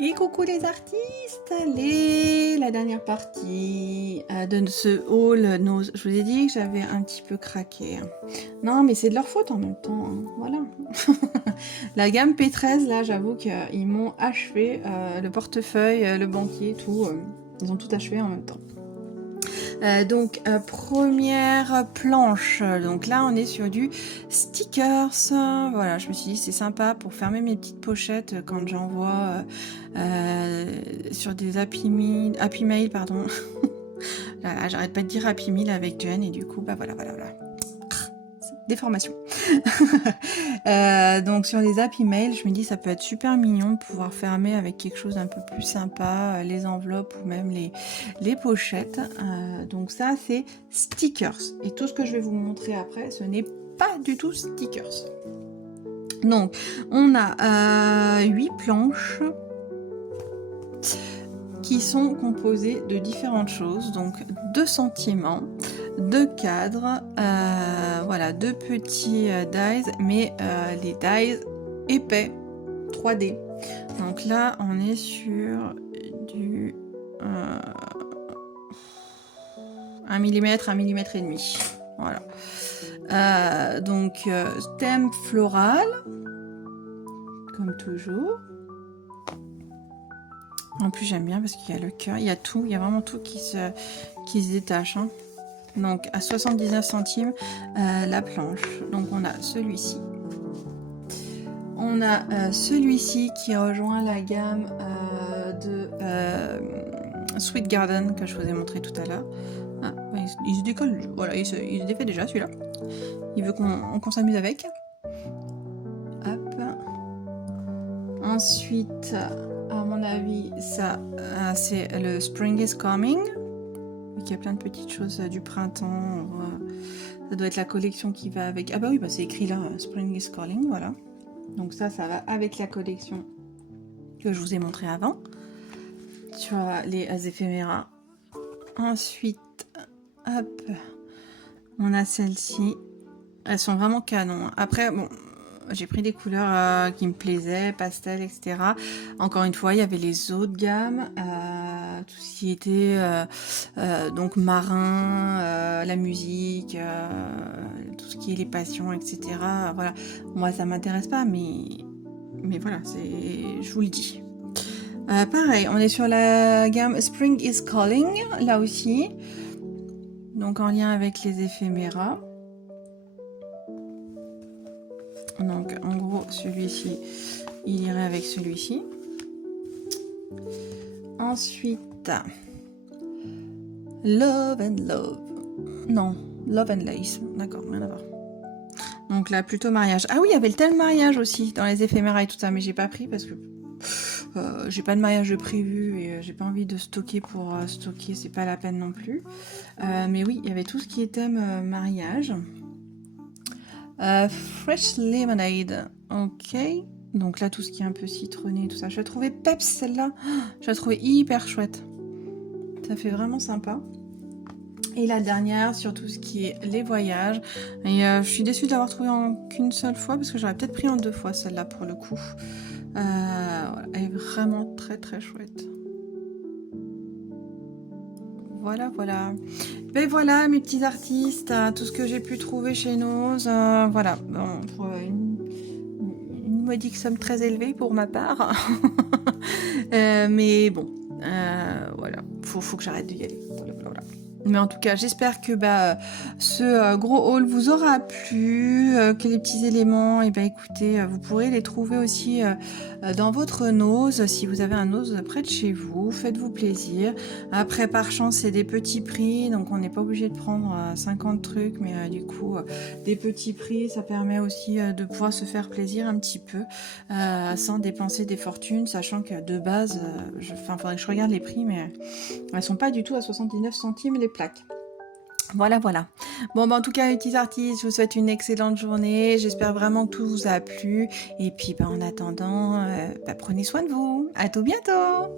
Et coucou les artistes, allez, la dernière partie de ce haul Nose. Je vous ai dit que j'avais un petit peu craqué. Non, mais c'est de leur faute en même temps, hein. Voilà. La gamme P13, là, j'avoue qu'ils m'ont achevé le portefeuille, le banquier, tout. Ils ont tout achevé en même temps. Donc première planche, donc là on est sur du stickers, voilà, je me suis dit c'est sympa pour fermer mes petites pochettes quand j'envoie sur des Happy Mail, pardon. J'arrête pas de dire Happy Meal avec Jen et du coup bah voilà. Déformation. Donc sur les Happy Mail, je me dis ça peut être super mignon de pouvoir fermer avec quelque chose d'un peu plus sympa, les enveloppes ou même les pochettes. Donc ça c'est stickers. Et tout ce que je vais vous montrer après, ce n'est pas du tout stickers. Donc on a 8 planches qui sont composées de différentes choses, donc 2 sentiments, 2 cadres, voilà, 2 petits dies, mais les dies épais, 3D. Donc là, on est sur du 1 mm, 1 mm et demi. Voilà. Donc thème floral, comme toujours. En plus j'aime bien parce qu'il y a le cœur, il y a tout, il y a vraiment tout qui se détache, hein. Donc à 79 centimes la planche. Donc on a celui-ci. On a celui-ci qui rejoint la gamme de Sweet Garden que je vous ai montré tout à l'heure. Ah, il se décolle, voilà, il se défait déjà celui-là. Il veut qu'on s'amuse avec. Hop. Ensuite, à mon avis, ça c'est le Spring is Coming. Il y a plein de petites choses du printemps. Ça doit être la collection qui va avec. Ah bah oui, bah c'est écrit là, Spring is Calling, voilà. Donc ça va avec la collection que je vous ai montré avant. Sur les éphéméras. Ensuite, hop, on a celle-ci. Elles sont vraiment canon. Après, bon, j'ai pris des couleurs qui me plaisaient, pastel, etc. Encore une fois, il y avait les autres gammes, tout ce qui était donc marin, la musique, tout ce qui est les passions, etc. Voilà, moi ça m'intéresse pas, mais voilà, je vous le dis. Pareil, on est sur la gamme Spring is Calling, là aussi, donc en lien avec les éphéméras. Donc en gros celui-ci il irait avec celui-ci. Ensuite Love and Love, non, Love and Lace, d'accord, rien à voir. Donc là plutôt mariage. Ah oui, il y avait le thème mariage aussi dans les éphéméras et tout ça, mais j'ai pas pris parce que j'ai pas de mariage de prévu et j'ai pas envie de stocker pour stocker, c'est pas la peine non plus. Mais oui, il y avait tout ce qui est thème mariage. Fresh Lemonade, ok. Donc là, tout ce qui est un peu citronné, tout ça. Je la trouvais peps celle-là. Je la trouvais hyper chouette. Ça fait vraiment sympa. Et la dernière, sur tout ce qui est les voyages. Et je suis déçue de l'avoir trouvée en qu'une seule fois, parce que j'aurais peut-être pris en 2 fois celle-là pour le coup. Elle est vraiment très très chouette. Voilà. Ben voilà mes petits artistes, tout ce que j'ai pu trouver chez Nose. Voilà, bon, pour une modique somme très élevée pour ma part. Mais bon, voilà, faut que j'arrête d'y aller. Voilà. Mais en tout cas, j'espère que ce gros haul vous aura plu, que les petits éléments, et écoutez, vous pourrez les trouver aussi dans votre Nose, si vous avez un Nose près de chez vous, faites-vous plaisir. Après, par chance, c'est des petits prix, donc on n'est pas obligé de prendre 50 trucs, mais du coup, des petits prix, ça permet aussi de pouvoir se faire plaisir un petit peu, sans dépenser des fortunes, sachant que de base, faudrait que je regarde les prix, mais elles sont pas du tout à 79 centimes les plaques. Voilà. Bon, en tout cas, les petits artistes, je vous souhaite une excellente journée. J'espère vraiment que tout vous a plu. Et puis, en attendant, prenez soin de vous. À tout bientôt.